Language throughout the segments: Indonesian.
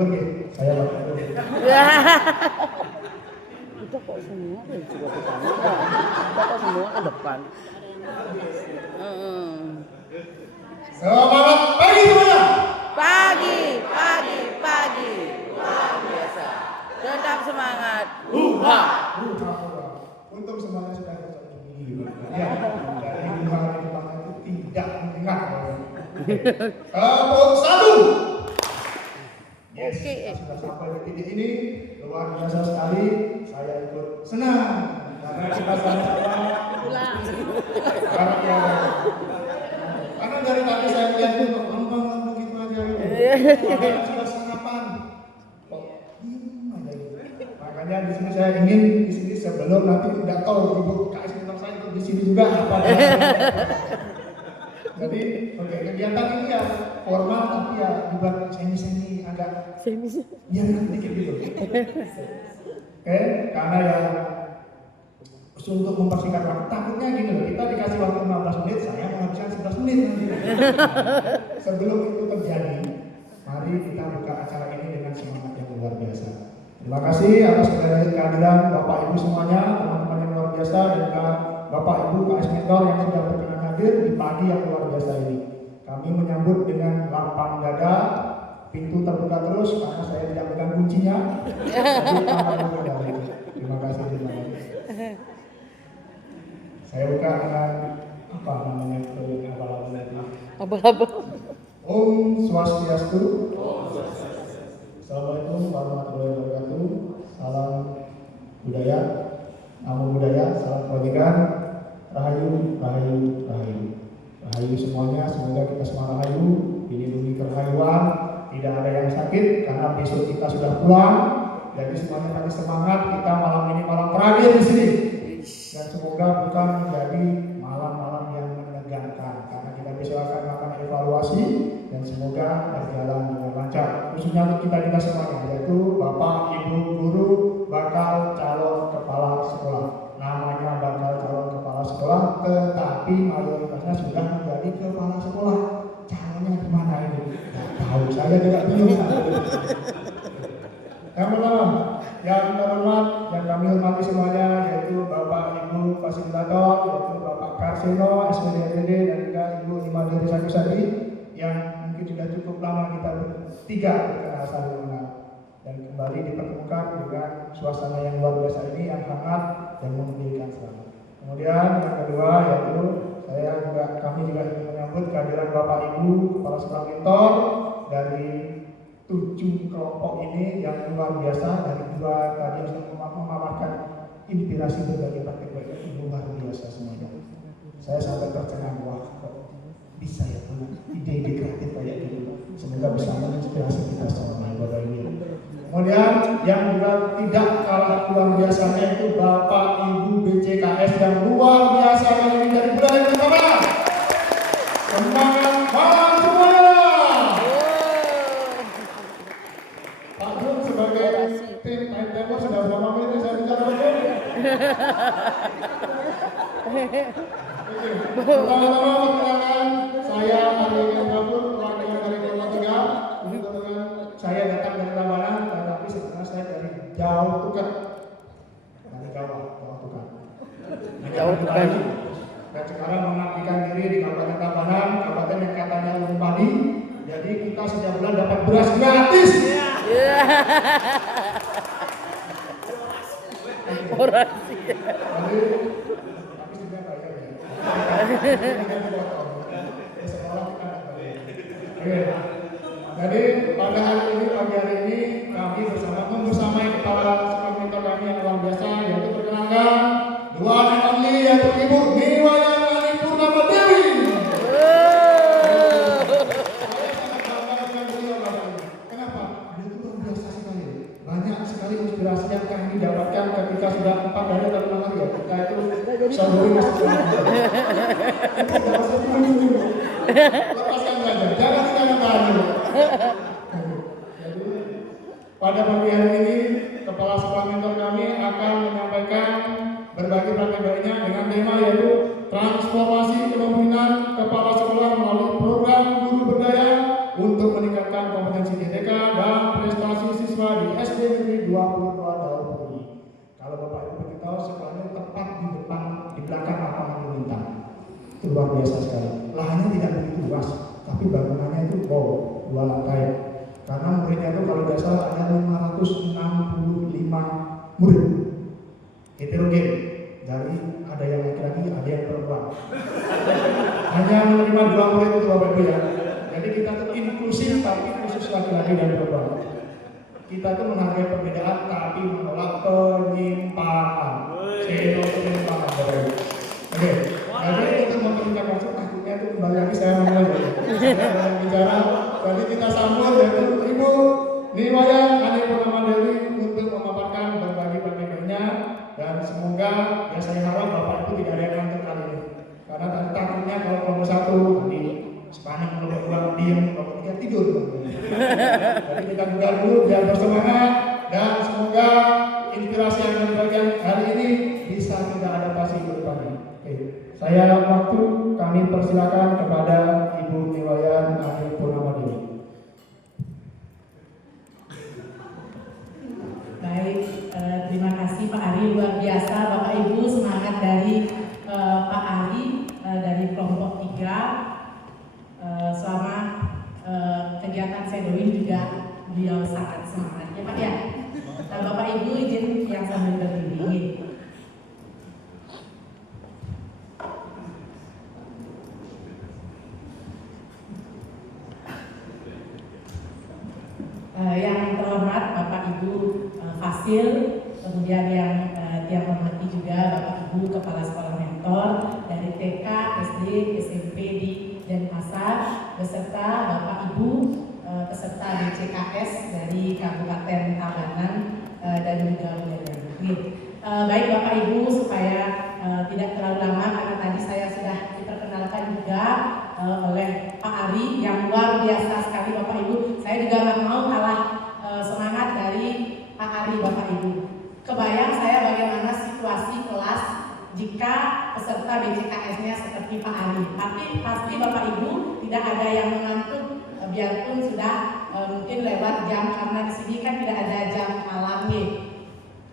ikut ya, saya bakal ikut. Kita kok semua kan coba bertanya kan? Kita kok semua ke depan. Semangat pagi semuanya. Pagi, pagi, pagi. Luar biasa. Tetap semangat. Hurra. Untuk semuanya sudah terjadi. Ya, dari dua hari pertama itu tidak mendengar. Tepuk satu. Yes, Oke. sudah sampai di titik ini luar biasa sekali. Saya ikut senang karena kita sama-sama Pulang. karena dari tadi saya lihat itu lambang begitu aja gitu. Padahal sudah sarapan. Kok aja gitu. Makanya di sini saya ingin di sini sebelum nanti tidak tahu ibu KS Mentor saya ikut di sini juga apa. Jadi oke, kegiatan ini ya formal tapi ya dibuat semi agak biar dikit gitu. Oke, karena ya untuk mempersingkat waktu, takutnya gini loh, kita dikasih waktu 15 menit, saya menghabiskan 11 menit nanti. Sebelum itu terjadi, mari kita buka acara ini dengan semangat yang luar biasa. Terima kasih atas kehadiran Bapak Ibu semuanya, teman-teman yang luar biasa, dan juga Bapak Ibu KS Mentor yang sudah berkenan hadir di pagi yang luar biasa ini. Kami menyambut dengan lapang dada, pintu terbuka terus karena saya tidak pegang kuncinya. Terima kasih. Saya buka dengan apa namanya itu Abang-abang. Om Swastiastu. Assalamualaikum warahmatullahi wabarakatuh. Salam budaya, namo budaya, salam kebajikan, rahayu, rahayu, rahayu. Rahayu semuanya, semoga kita semua rahayu, dilindungi kerahayuan, tidak ada yang sakit karena besok kita sudah pulang. Jadi semuanya tadi semangat, kita malam ini malam terakhir di sini. Dan semoga bukan menjadi malam-malam yang menegangkan karena kita besok akan melakukan evaluasi dan semoga berjalan dengan lancar. Khususnya untuk kita semuanya, yaitu Bapak, Ibu, Guru, bakal calon kepala sekolah. Namanya bakal calon kepala sekolah, tetapi mayoritasnya sudah menjadi kepala sekolah. Calonnya gimana ini? Tidak tahu, saya juga bingung. Yang pertama, yang terhormat, yang kami hormati semuanya, yaitu Bapak Ibu Fasilitator, yaitu Bapak Karsino, SPDMPD, dan juga Ibu Imadi Sakusadi, yang mungkin sudah cukup lama kita bertiga berkenal saling mengenal. Dan kembali dipertemukan dengan suasana yang luar biasa ini, yang hangat dan memberikan selamat. Kemudian yang kedua, yaitu kami juga ingin menyambut kehadiran Bapak Ibu Kepala Sekolah Mentor dari 7 kelompok ini yang luar biasa, dari 2 tadi yang sudah memaparkan inspirasi berbagai praktik baik itu luar biasa semuanya. Saya sampai tercengang, wah kok bisa ya punya ide-ide kreatif kayak gitu. Semoga bisa menginspirasi kita semua pada ini. Kemudian yang juga tidak kalah luar biasanya itu Bapak Ibu BCKS yang luar biasa kali ini dari budaya pertama. Semangat malam semuanya. Pak Jun sebagai tim timetable sudah berapa menit saya bicara Pak Jun? Pertama-tama perkenalkan saya Arya Gabur, perwakilan dari Kelompok 3. Kebetulan saya datang dari Tabanan, tetapi sebenarnya saya dari Jauh Tukan. Dari Jauh Tukan. Jauh Tukan. Dan sekarang mengabdikan diri di Kabupaten Tabanan, kabupaten yang katanya lumbung padi. Jadi kita setiap bulan dapat beras gratis. Orasi. Jadi, tapi sudah bayar ya. Sekolah kita nggak bayar. Oke. Jadi pada pagi hari ini kami membersamai kepala sekolah mentor kami yang luar biasa, yaitu perkenalkan the one and only, yaitu Ibu Niwayani Purnama Dewi. Kenapa? Dia itu luar biasa sekali. Banyak sekali inspirasi yang kami dapatkan ketika sudah 4 hari atau 5 hari ya. Kita itu selalu masuk lepaskan saja, jangan tahan dulu. Jadi pada pagi hari ini kepala sekolah mentor kami akan menyampaikan berbagi praktek baiknya dengan tema yaitu transformasi kepemimpinan kepala sekolah melalui program guru berdaya untuk meningkatkan kompetensi TDK dan prestasi Itu luar biasa sekali. Lahannya tidak begitu luas, tapi bangunannya itu wow, 2 lantai. Karena muridnya itu kalau tidak salah ada 565 murid. Heterogen. Dari ada yang laki-laki, ada yang perempuan. Hanya menerima 2 murid itu Bapak Ibu ya. Jadi kita tuh inklusif tapi khusus laki-laki dan perempuan. Kita tuh menghargai perbedaan tapi menolak penyimpangan. Penyimpangan Bapak Ibu. Oke. Jadi untuk memperintah masuk takutnya itu kembali lagi saya mulai bicara. Jadi kita sambut yaitu Ibu Niwayan Ani Purnama Dewi untuk memaparkan berbagi prakteknya. Dan semoga ya saya harap Bapak Ibu tidak ada yang ngantuk kali ini. Karena takutnya kalau kelompok 1 tadi sepanjang kelompok 2 diam, kelompok 3 tidur. Jadi kita juga dulu biar bersemangat dan semoga inspirasi yang diberikan hari ini bisa kita adaptasi ke depannya. Oke. Saya waktu kami persilakan kepada Ibu Niwayan Ani Purnama Dewi. Baik, terima kasih Pak Ari, luar biasa Bapak Ibu, semangat dari Pak Ari dari kelompok 3 selama kegiatan Sedowi juga beliau sangat semangat ya Pak ya. Bapak Ibu izin yang sambil berdiri. Yang terhormat Bapak Ibu Fasil, kemudian yang hormati juga Bapak Ibu Kepala Sekolah Mentor dari TK, SD, SMP di Denpasar, beserta Bapak Ibu peserta BCKS dari Kabupaten Tabanan dan juga Wilayah. Baik Bapak Ibu, supaya tidak terlalu lama karena tadi saya sudah diperkenalkan juga oleh Pak Ari yang luar biasa sekali Bapak Ibu. Saya juga nggak mau kalah semangat dari Pak Ari Bapak Ibu. Kebayang saya bagaimana situasi kelas jika peserta BCKS-nya seperti Pak Ari. Tapi pasti Bapak Ibu tidak ada yang mengantuk biarpun sudah mungkin lewat jam karena di sini kan tidak ada jam malam nih.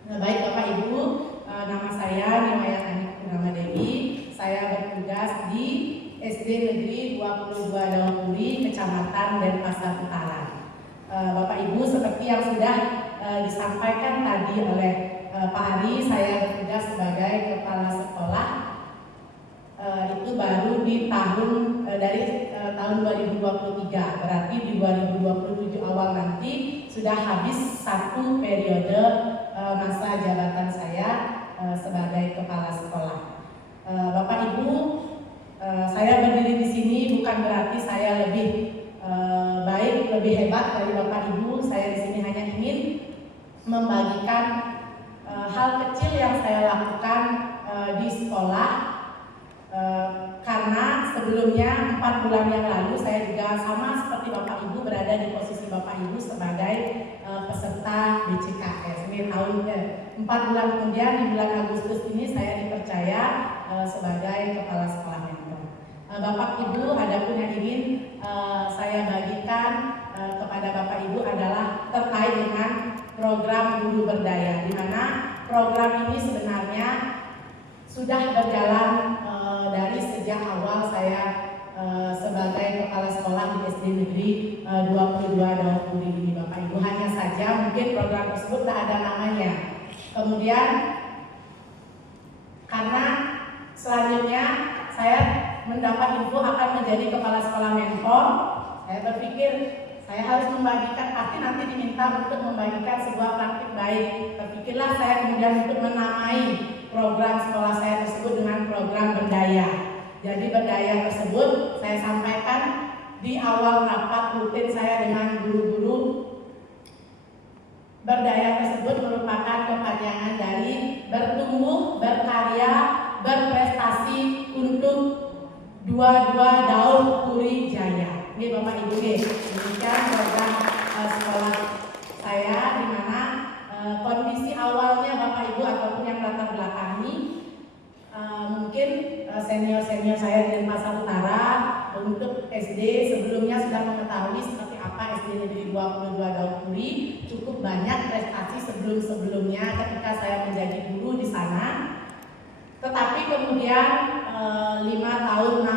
Baik Bapak Ibu, nama saya Niwayan Ani Purnama Dewi. Saya bertugas di SD Negeri 22 Daunpuri, Kecamatan Denpasar Utara. Bapak Ibu, seperti yang sudah disampaikan tadi oleh Pak Ari, saya bertugas sebagai kepala sekolah. Itu baru di dari tahun 2023, berarti di 2027 awal nanti sudah habis 1 periode masa jabatan saya sebagai kepala sekolah. Bapak Ibu, saya berdiri di sini bukan berarti saya lebih baik, lebih hebat dari Bapak Ibu. Saya di sini hanya ingin membagikan hal kecil yang saya lakukan di sekolah, karena sebelumnya 4 bulan yang lalu saya juga sama seperti Bapak Ibu berada di posisi Bapak Ibu sebagai peserta BCKS. Ini tahun 4 bulan kemudian di bulan Agustus ini saya dipercaya sebagai kepala sekolah mentor. Bapak Ibu, ada pun yang ingin saya bagikan kepada Bapak Ibu adalah terkait dengan program Guru Berdaya, di mana program ini sebenarnya sudah berjalan dari sejak awal saya sebagai kepala sekolah di SD Negeri 22 Daunpuri ini Bapak Ibu. Hanya saja mungkin program tersebut tak ada namanya. Kemudian karena selanjutnya saya mendapat info akan menjadi kepala sekolah mentor, saya berpikir saya harus membagikan, pasti nanti diminta untuk membagikan sebuah praktik baik. Terpikirlah saya kemudian untuk menamai program sekolah saya tersebut dengan program Berdaya. Jadi Berdaya tersebut saya sampaikan di awal rapat rutin saya dengan guru-guru. Berdaya tersebut merupakan kepanjangan dari bertumbuh, berkarya, berprestasi untuk 22 Daunpuri Jaya. Ini Bapak Ibu nih, demikian program sekolah saya, di mana kondisi awalnya Bapak Ibu ataupun yang latar belakangi mungkin senior-senior saya di Denpasar Utara untuk SD sebelumnya sudah mengetahui seperti apa SD Negeri 22 Daunpuri. Cukup banyak prestasi sebelum-sebelumnya ketika saya menjadi guru di sana. Tetapi kemudian 5 tahun, 6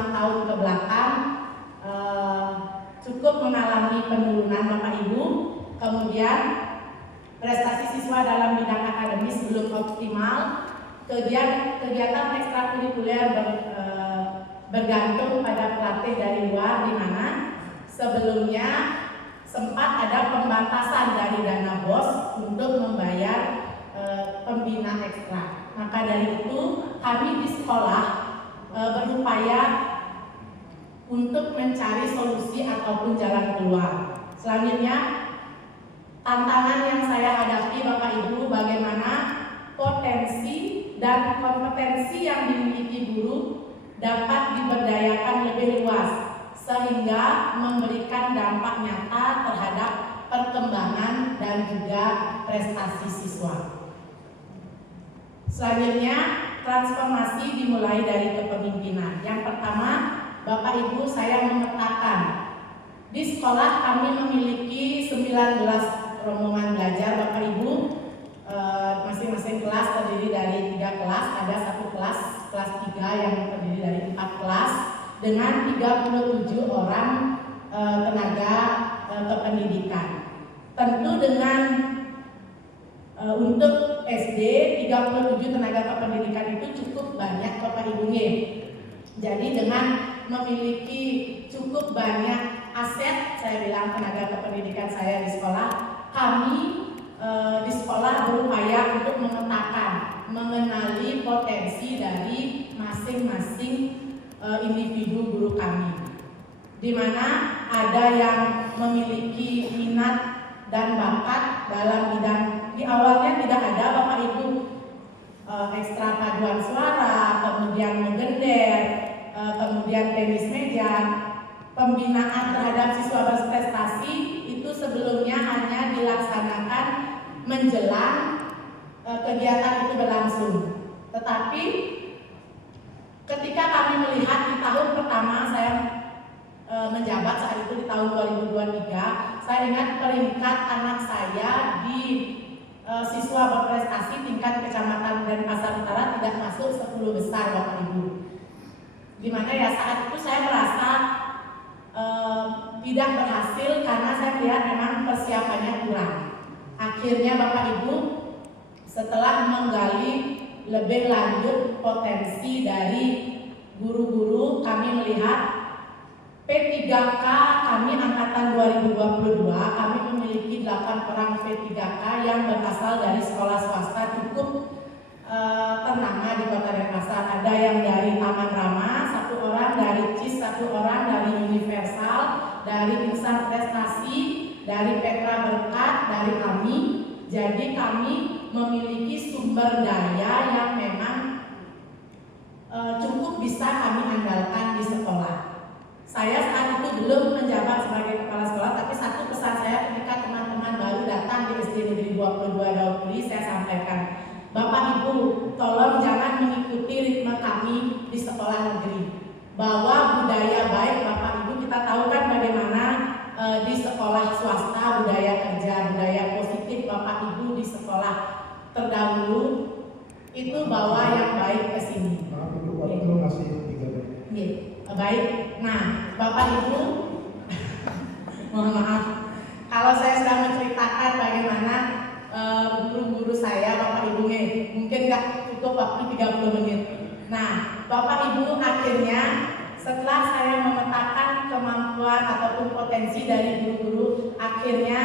optimal. Kegiatan ekstrakurikuler bergantung pada pelatih dari luar, di mana sebelumnya sempat ada pembatasan dari dana BOS untuk membayar pembina ekstra. Maka dari itu kami di sekolah berupaya untuk mencari solusi ataupun jalan keluar. Selanjutnya, tantangan yang saya hadapi Bapak Ibu, bagaimana potensi dan kompetensi yang dimiliki guru dapat diberdayakan lebih luas sehingga memberikan dampak nyata terhadap perkembangan dan juga prestasi siswa. Selanjutnya, transformasi dimulai dari kepemimpinan. Yang pertama, Bapak Ibu, saya memetakan di sekolah kami memiliki 19 rombongan belajar. Bapak Ibu, masing-masing kelas terdiri dari 3 kelas, ada satu kelas 3 yang terdiri dari 4 kelas dengan 37 orang tenaga kependidikan. Tentu dengan untuk SD 37 tenaga kependidikan itu cukup banyak Bapak Ibu. Jadi dengan memiliki cukup banyak aset, saya bilang tenaga kependidikan saya di sekolah, kami di sekolah berupaya untuk memetakan, mengenali potensi dari masing-masing individu guru kami, di mana ada yang memiliki minat dan bakat dalam bidang, di awalnya tidak ada Bapak Ibu ekstra paduan suara, kemudian menggender, kemudian tenis meja. Pembinaan terhadap siswa berprestasi itu sebelumnya hanya dilaksanakan menjelang kegiatan itu berlangsung. Tetapi ketika kami melihat di tahun pertama saya menjabat saat itu di tahun 2023, saya ingat peringkat anak saya di siswa berprestasi tingkat kecamatan dan pasar utara tidak masuk 10 besar Bapak Ibu. Dimana ya saat itu saya merasa tidak berhasil karena saya melihat memang persiapannya kurang. Akhirnya Bapak Ibu, setelah menggali lebih lanjut potensi dari guru-guru, kami melihat P3K kami angkatan 2022, kami memiliki 8 orang P3K yang berasal dari sekolah swasta cukup ternama di Kota Denpasar. Ada yang dari Taman Rama, 1 orang dari CIS, 1 orang dari Universal, dari Insan Prestasi, dari Petra Berkat, dari kami. Jadi kami memiliki sumber daya yang memang cukup bisa kami andalkan di sekolah. Saya saat itu belum menjabat sebagai kepala sekolah, tapi satu pesan saya ketika teman-teman baru datang di SD Negeri 22 Daugpuri, saya sampaikan, Bapak Ibu, tolong jangan mengikuti ritme kami di sekolah negeri. Bawa budaya baik Bapak Ibu, kita tahu kan bagaimana di sekolah swasta budaya kerja, budaya positif Bapak Ibu di sekolah terdahulu itu bawa yang baik ke sini. Maaf Ibu, waktu masih 3 menit. Baik. Nah, Bapak Ibu, mohon maaf kalau saya sudah menceritakan bagaimana guru-guru saya, Bapak Ibu, mungkin nggak cukup waktu 30 menit. Nah, Bapak Ibu, akhirnya setelah saya memetakan kemampuan ataupun potensi dari guru-guru, akhirnya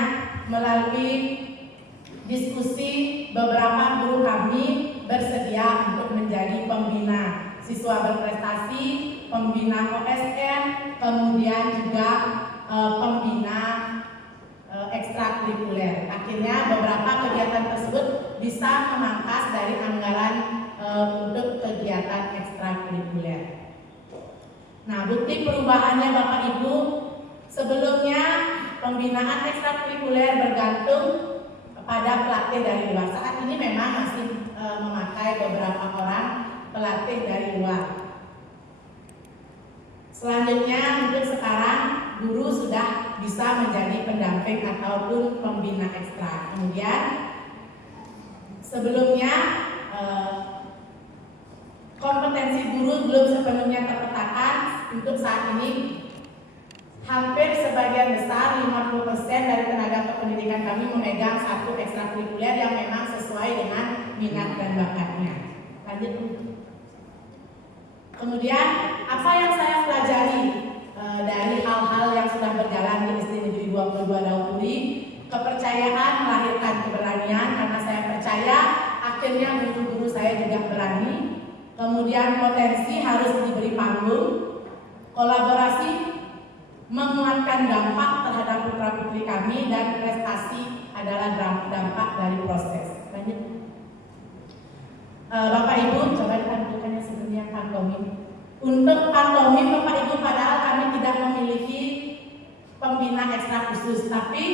melalui diskusi beberapa guru kami bersedia untuk menjadi pembina siswa berprestasi, pembina OSN, kemudian juga pembina ekstrakurikuler. Akhirnya beberapa kegiatan tersebut bisa memangkas dari anggaran untuk kegiatan ekstrakurikuler. Nah, bukti perubahannya Bapak Ibu, sebelumnya pembinaan ekstrakurikuler bergantung pada pelatih dari luar. Saat ini memang masih memakai beberapa orang pelatih dari luar. Selanjutnya untuk sekarang guru sudah bisa menjadi pendamping ataupun pembina ekstra. Kemudian sebelumnya kompetensi guru belum sepenuhnya terpetakan. Untuk saat ini hampir sebagian besar 50% dari tenaga kependidikan kami memegang satu ekstrakurikuler yang memang sesuai dengan minat dan bakatnya. Lanjut. Kemudian apa yang saya pelajari dari hal-hal yang sudah berjalan di SD Negeri 22 Daupuri? Kepercayaan melahirkan keberanian, karena saya percaya akhirnya guru-guru saya juga berani. Kemudian potensi harus diberi panggung. Kolaborasi menguatkan dampak terhadap putra-putri kami, dan prestasi adalah dampak dari proses. Lanjut. Bapak Ibu, coba ditampilkannya sebelumnya pantomim. Untuk pantomim Bapak Ibu, padahal kami tidak memiliki pembina ekstra khusus, tapi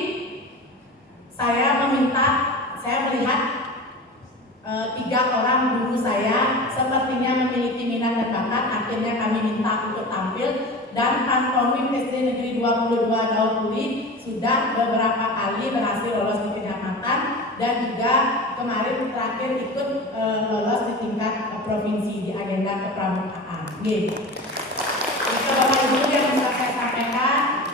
saya melihat 3 orang guru saya sepertinya memiliki minat dan bakat. Akhirnya kami minta untuk tampil, dan pantomim SD Negeri 22 Daupuri sudah beberapa kali berhasil lolos di kecamatan, dan juga kemarin terakhir ikut lolos di tingkat provinsi di agenda kepramukaan. Gitu. Itu Bapak Ibu yang bisa saya sampaikan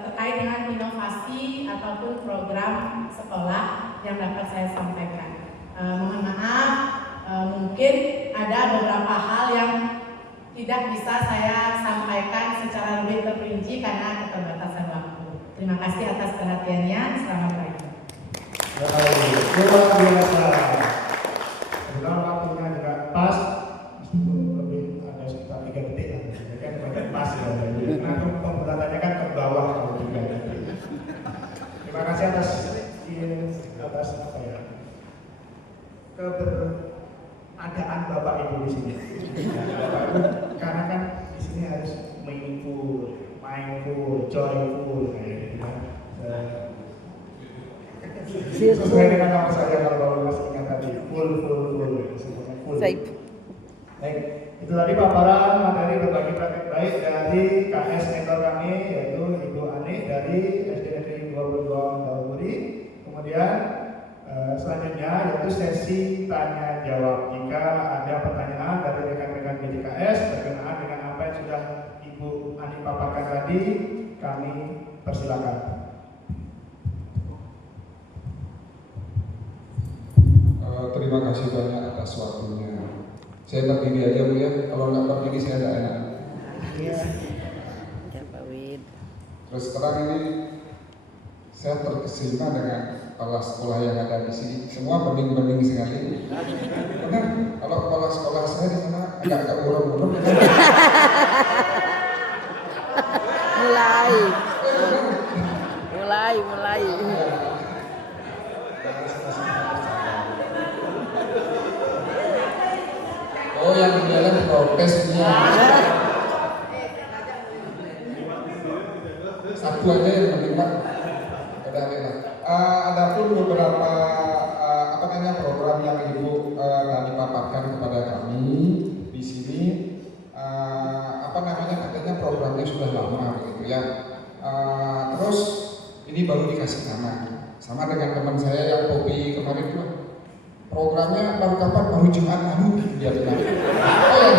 terkait dengan inovasi ataupun program sekolah yang dapat saya sampaikan. Mohon maaf, mungkin ada beberapa hal yang tidak bisa saya sampaikan secara lebih terperinci karena keterbatasan waktu. Terima kasih atas perhatiannya. Selamat pagi. Luar biasa. Kebetulan waktunya juga pas, meskipun lebih ada sekitar 3 detik lah. Jadi kan banyak pas ya. Karena pembulatannya kan ke bawah kalau 3 detik. Terima kasih atas apa ya, keberadaan Bapak Ibu di sini. Bapak Ibu, karena kan di sini harus meaningful, mindful, joyful, kayak gitu kan. Sesuai dengan nama saya kalau Mas ingat tadi, full, semuanya full. Baik, itu tadi paparan materi berbagi praktek baik dari KS mentor kami, yaitu Ibu Ani dari SD Negeri 22 Daupuri. Kemudian selanjutnya yaitu sesi tanya jawab. Jika ada pertanyaan dari rekan-rekan BJKS berkenaan dengan apa yang sudah Ibu Ani paparkan tadi, kami persilakan. Terima kasih banyak atas waktunya. Saya berdiri aja Bu ya, kalau nggak berdiri saya nggak enak. Ya Pak Wid. Terus terang ini saya terkesima dengan kepala sekolah yang ada di sini. Semua bening-bening sekali. Benar, kalau kepala sekolah saya di sana agak urung-urung. mulai. Oh, yang di dalam protes ini. Satu aja yang penting Pak. Adapun beberapa program yang Ibu tadi paparkan kepada kami di sini, katanya programnya sudah lama begitu ya. Terus ini baru dikasih nama, sama dengan teman saya yang kopi kemarin itu. Programnya baru kapan? Baru Jumat lalu dia bilang. Oh ya,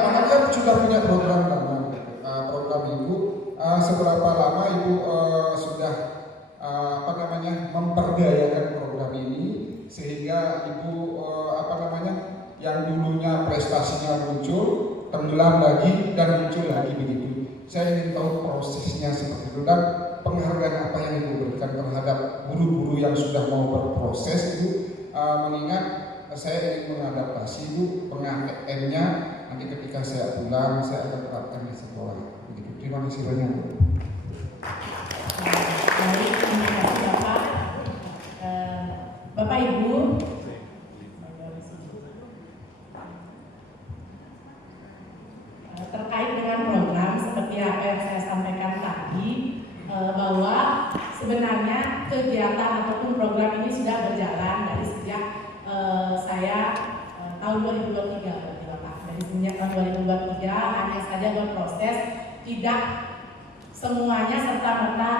mana dia sudah punya program lama. Program Ibu, seberapa lama Ibu sudah memperdayakan program ini sehingga Ibu yang dulunya prestasinya muncul, tenggelam lagi dan muncul lagi begitu. Saya ingin tahu prosesnya seperti itu dan penghargaan apa yang Ibu berikan terhadap guru-guru yang sudah mau berproses itu, mengingat saya ingin mengadaptasi Ibu pengapm-nya nanti ketika saya pulang saya akan terapkan di sekolah begitu. Terima kasih banyak Bu. Baik, terima kasih Bapak. Bapak Ibu, terkait dengan program seperti apa yang saya sampaikan tadi, bahwa sebenarnya kegiatan ataupun program ini sudah berjalan dari sejak saya tahun 2023 berarti Bapak. Dari sejak tahun 2023 hanya saja berproses, tidak semuanya serta-merta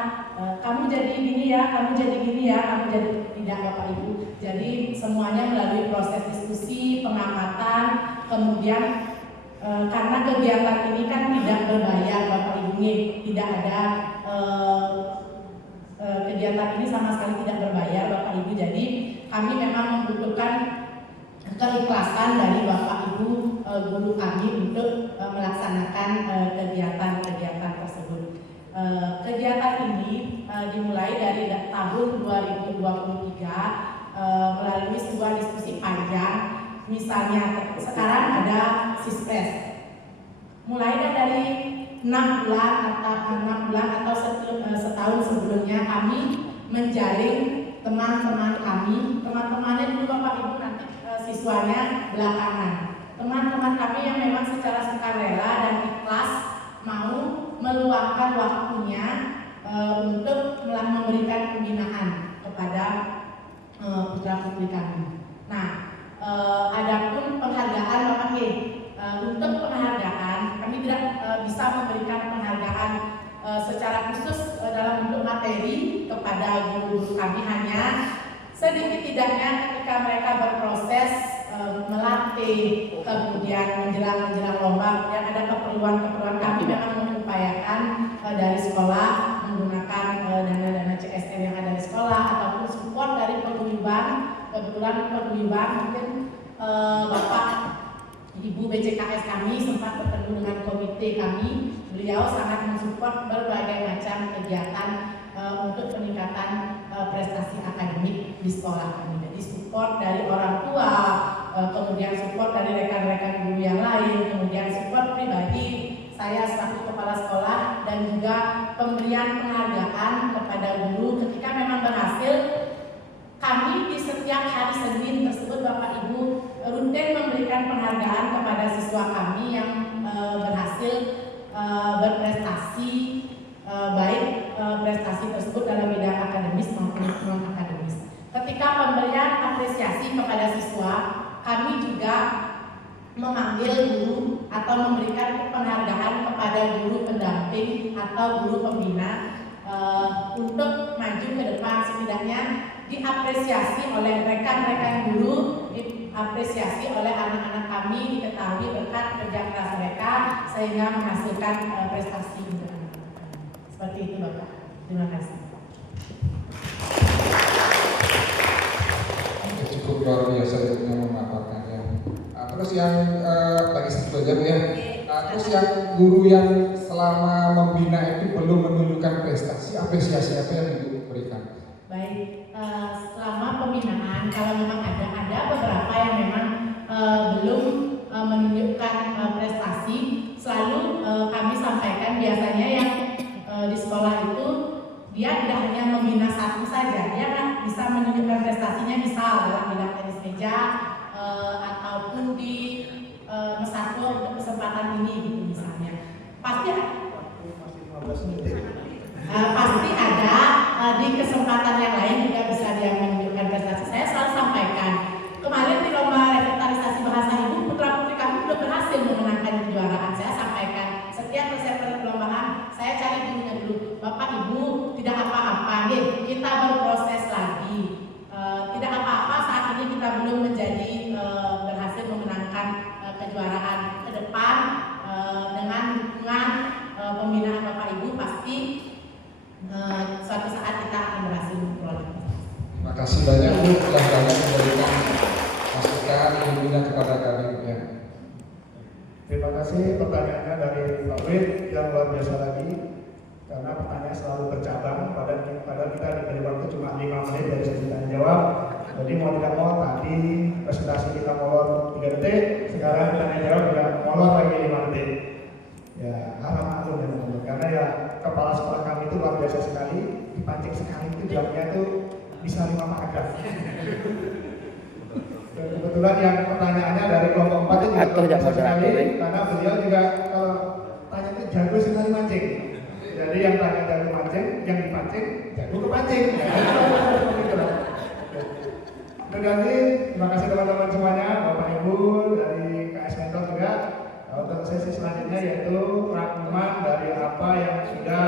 kamu jadi gini ya, kamu jadi gini ya, kamu jadi tidak Bapak Ibu. Jadi semuanya melalui proses diskusi, pengamatan, kemudian karena kegiatan ini kan tidak berbayar Bapak Ibu, tidak ada kegiatan kegiatan ini sama sekali tidak berbayar Bapak Ibu. Jadi kami memang membutuhkan keikhlasan dari Bapak Ibu guru kami untuk melaksanakan kegiatan-kegiatan tersebut. Kegiatan ini dimulai dari tahun 2023 melalui sebuah diskusi panjang. Misalnya sekarang ada Sispres. Mulai dari 6 bulan atau setahun sebelumnya kami menjaring teman-teman kami. Teman-temannya dulu Bapak Ibu, nanti siswanya belakangan. Teman-teman kami yang memang secara sukarela dan ikhlas mau meluangkan waktunya untuk memberikan pembinaan kepada putra-putri kami. Nah, adapun penghargaan Bapak untuk penghargaan kami tidak bisa memberikan penghargaan secara khusus dalam bentuk materi kepada guru-guru kami, hanya sedikit tidaknya ketika mereka berproses melatih, kemudian menjelang lomba yang ada keperluan kami memang mengupayakan dari sekolah menggunakan dana-dana CSR yang ada di sekolah ataupun support dari paguyuban. Kebetulan paguyuban mungkin Bapak Ibu BCKS kami sempat bertemu dengan komite kami. Beliau sangat mensupport berbagai macam kegiatan untuk peningkatan prestasi akademik di sekolah kami. Jadi support dari orang tua, kemudian support dari rekan-rekan guru yang lain, kemudian support pribadi saya selaku kepala sekolah, dan juga pemberian penghargaan kepada guru ketika memang berhasil. Kami di setiap hari Senin tersebut Bapak Ibu rutin memberikan penghargaan kepada siswa kami yang berhasil berprestasi, baik prestasi tersebut dalam bidang akademis maupun non akademis. Ketika pemberian apresiasi kepada siswa, kami juga memanggil guru atau memberikan penghargaan kepada guru pendamping atau guru pembina untuk maju ke depan, setidaknya diapresiasi oleh rekan-rekan guru, diapresiasi oleh anak-anak kami, diketahui berkat kerja keras mereka sehingga menghasilkan prestasi untuk anak-anak kami. Seperti itu Bapak. Terima kasih. Cukup luar biasa yang memaparkannya. Terus yang bagi satu aja Bu ya. Terus yang guru yang selama membina itu belum menunjukkan prestasi, apresiasi apa yang diberikan? Baik, selama pembinaan kalau memang ada beberapa yang memang belum menunjukkan prestasi, selalu kami sampaikan biasanya yang di sekolah itu dia tidak hanya membina satu saja, dia kan bisa menunjukkan prestasinya misal dalam bidang tenis meja ataupun di mesatu untuk kesempatan ini gitu misalnya. Pasti ada di kesempatan yang lain juga bisa dia menunjukkan prestasi. Saya selalu sampaikan kemarin di lomba revitalisasi bahasa ibu putra putri kami sudah berhasil memenangkan kejuaraan. Saya sampaikan setiap peserta perlombaan saya cari gurunya dulu, Bapak Ibu tidak apa-apa, kita berproses lagi, tidak apa-apa saat ini kita belum menjadi berhasil memenangkan kejuaraan. Ke depan dengan dukungan pembinaan Bapak Ibu pasti suatu saat kita akan berhasil memperoleh. Terima kasih banyak Bu telah banyak memberikan masukan ilmunya kepada kami ya. Terima kasih pertanyaannya dari Pak Wid yang luar biasa lagi, karena pertanyaan selalu bercabang. Padahal kita diberi waktu cuma 5 menit dari sesi tanya jawab. Jadi mau tidak mau tadi presentasi kita molor 3 detik, sekarang tanya jawab juga molor lagi 5 detik. Ya harap maklum ya teman-teman, karena ya kepala sekolah kami itu luar biasa sekali, dipancing sekali itu jawabnya tuh bisa 5 paragraf. Dan kebetulan yang pertanyaannya dari kelompok 4 itu juga luar biasa sekali, karena beliau juga kalau tanya itu jago sekali mancing. Jadi yang tanya jago mancing, yang dipancing jago kepancing. Terima kasih teman-teman semuanya, Bapak Ibu dari KS Mentor juga. Untuk sesi selanjutnya yaitu rangkuman dari apa yang sudah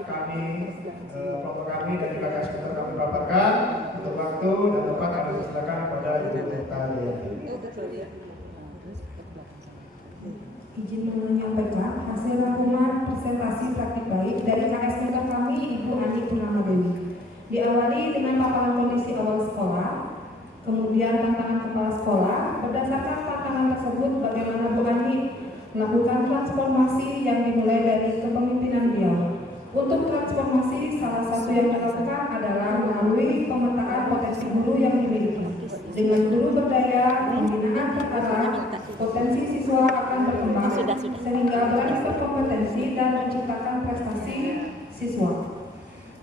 kami kelompok kami dari KS Mentor kami paparkan. Untuk waktu dan tempat kami silakan kepada Ibu Tali. Izin menyampaikan hasil rangkuman presentasi praktik baik dari KS Mentor kami Ibu Ani Purnama Dewi. Diawali dengan paparan kondisi awal sekolah, kemudian tantangan kepala sekolah. Berdasarkan tantangan tersebut, bagaimana Bu Ani melakukan transformasi yang dimulai dari kepemimpinan beliau. Untuk transformasi, salah satu yang dilakukan adalah melalui pemetaan potensi guru yang dimiliki. Dengan guru berdaya, pembinaan terarah, potensi siswa akan berkembang sehingga berangsur kompetensi dan menciptakan prestasi siswa.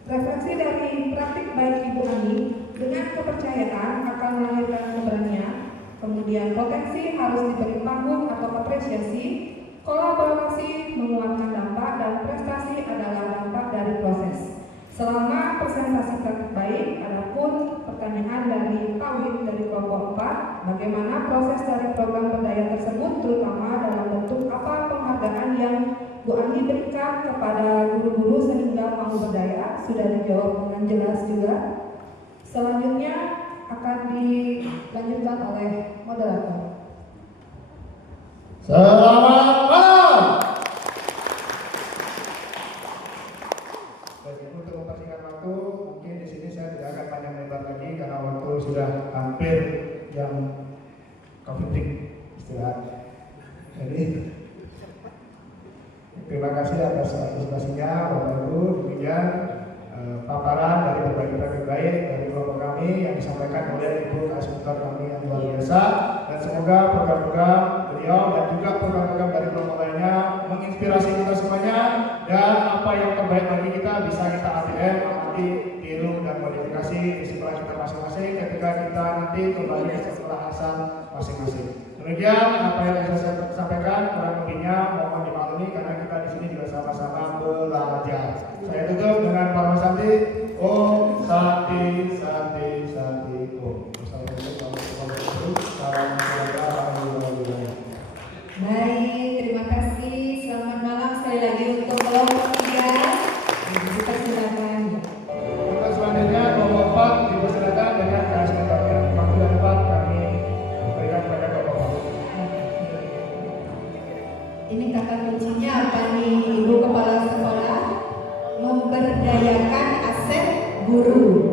Refleksi dari praktik baik Ibu Ani dengan kepercayaan akan melahirkan keberanian, kemudian potensi harus diberi panggung atau apresiasi, kolaborasi menguatkan dampak, dan prestasi adalah dampak dari proses. Selama presentasi praktik baik, adapun pertanyaan dari Pak Wid dari kelompok 4, bagaimana proses dari program berdaya tersebut, terutama dalam bentuk apa penghargaan yang Bu Ani berikan kepada guru-guru sehingga mau berdaya, sudah dijawab dengan jelas juga. Selanjutnya akan dilanjutkan oleh moderator. Selamat malam. Baik, untuk mempersingkat waktu, mungkin di sini saya tidak akan panjang lebar lagi karena waktu sudah hampir jam coffee istirahat. Jadi terima kasih atas partisipasinya Bapak Ibu. Demikian paparan dari berbagai praktik baik dari kelompok kami yang disampaikan oleh Ibu Kasubdit kami yang luar biasa, dan semoga program-program beliau dan juga program-program dari kelompok lainnya menginspirasi kita semuanya, dan apa yang terbaik bagi kita bisa kita ATM, amati, tiru dan modifikasi di sekolah kita masing-masing ketika kita nanti kembali ke sekolah asal masing-masing. Demikian apa yang bisa saya sampaikan, kurang lebihnya mohon dimaklumi karena kita di sini juga sama-sama belajar. Saya tutup dengan Parma Santi. Om Santi Santi Santi Om. Baik, terima kasih. Selamat malam sekali lagi untuk kelompok 3. Dipersilakan. Untuk selanjutnya kelompok 4 dipersilakan dengan kesempatannya. Waktu dan tempat kami berikan kepada kelompok 4. Ini kata kuncinya apa nih Ibu Kepala Sekolah? Memberdayakan aset guru.